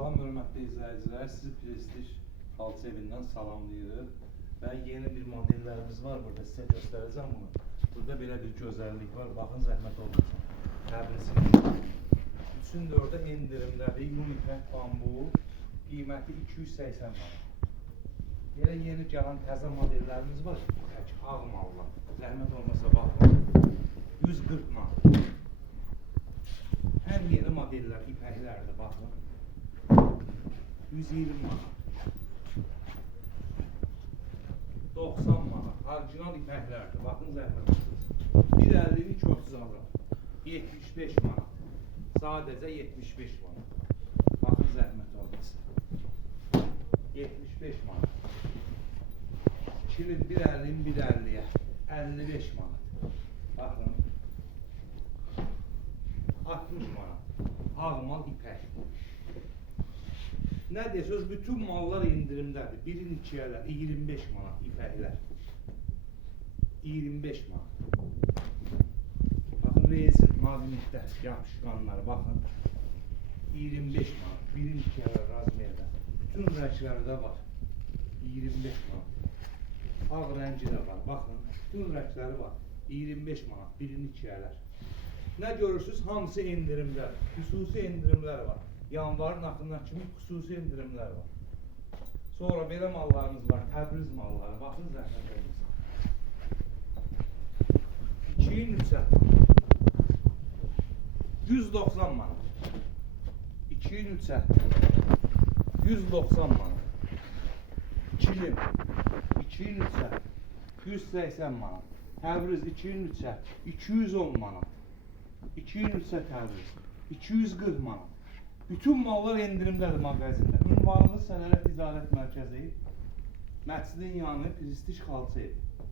Salam hörmətli izləyicilər, sizi Prestij xalça evindən salamlayırıq və yeni bir modellərimiz var burada, sizə göstərəcəm bunu. Burada belə bir gözəllik var, baxın zəhmət olmasın. Təbrizin üçün də orada endirimlədir, Unipek bambu, qiyməti 280 manat. Belə yeni gələn təzə modellərimiz var, tək ağ malla, zəhmət olmasa baxın, 140 manat. Ən yeni modellər, ipəklərdir, baxın. 120 manat. 90 manat. Orijinal ipəklərdir, baxın zəhmət olmasa. 150-ni köksüz alır. 75 manat. Sadəcə 75 manat. Baxın zəhmət olmasa. 75 manat. Kilin 150-ni 150-yə. 55 manat. Baxın. 60 manat. Ağmal ipək. Nə deyirsiniz? Bütün mallar indirimdədir. Birin ikiyelər 25 manat ipəklər. 25 manat. Baxın rezin, magnetlər, yapışqanlar, baxın. 25 manat. Birin ikiyelər razmiyədə. Bütün rənglərdə var. 25 manat. Ağ rəngi də var. Baxın. Bütün rəngləri var. 25 manat. Birin ikiyelər. Nə görürsünüz? Hamısı indirimlər. Xüsusi indirimlər var. Yanvarın axırına kimi xüsusi indirimlər var. Sonra belə mallarımız var. Təbriz malları. Baxın zəhmət olmasa. 2-yin 3-ə 190 manat. 2-yin 3-ə 190 manat. 2-yin 2-yin 3-ə 180 manat. Təbriz 2-yin 3-ə 210 manat. 2-yin 3-ə Təbriz 240 manat. Bütün mallar endirimdədir mağazində. Ünvanımız Sənəd Ticarət Mərkəzi, Məscidin yanı Prestij xalça evi.